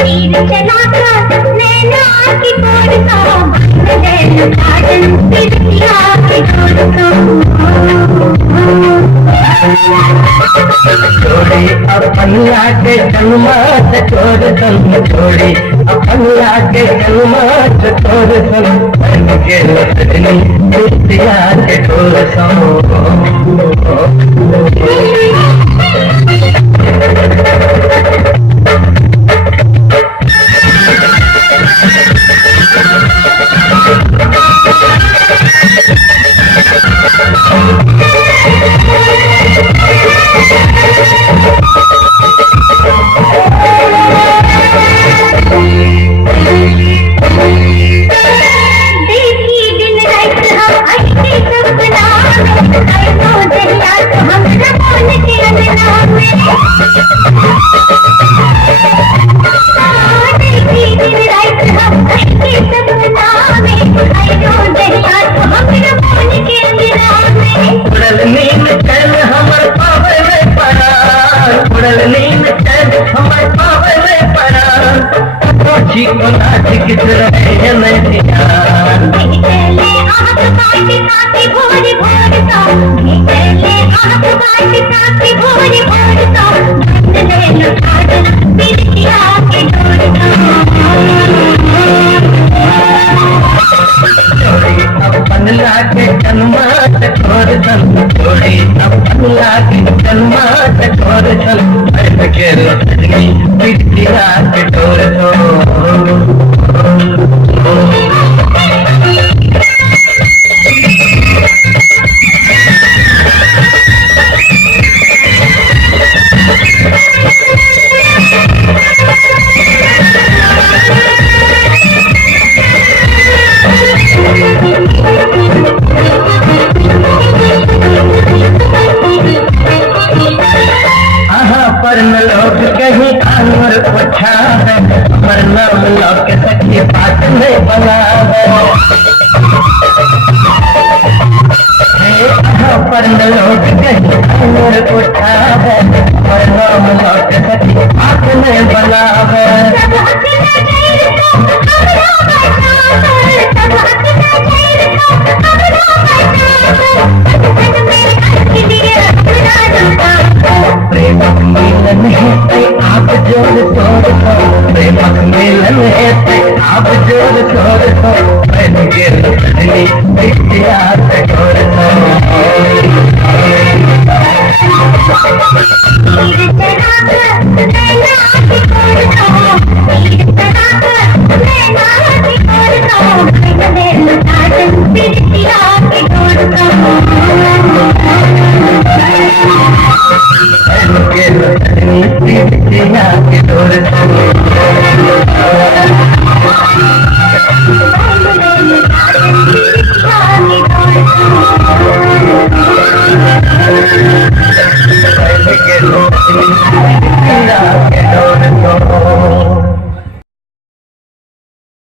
तीर चलाकर नैना की तोड़ को बदल काटन बिटिया की तोड़ को छोड़ी अपन लागे जन्मात छोड़ सन छोड़ी अपन लागे जन्मात छोड़ सन बन के लसनी बिटिया के छोड़ सन किस रहे नहीं ध्यान चले आप बाटी साथी भोर भोर तो चले आप बाटी साथी भोर भोर तो बंदले लुटाना बिटिया के डोर छोड़ी अपन लागे जन्मात छोड़ सन छोड़ी अपन लागे जन्मात छोड़ सन बन के लसनी बिटिया के छोड़ सन परन लोग कहीं आंगुर उठा है पर नाम लोग सखी बात नहीं बना है परन लोग कहीं आंगुर उठा है पर नाम लोग सखी बात नहीं बना प्रेमक मिलन है आप जोड़ तोड़ दो प्रेमक मिलन है आप जोड़ तोड़ दो बन के लसनी बिटिया से छोड़ बिटिया के छोड़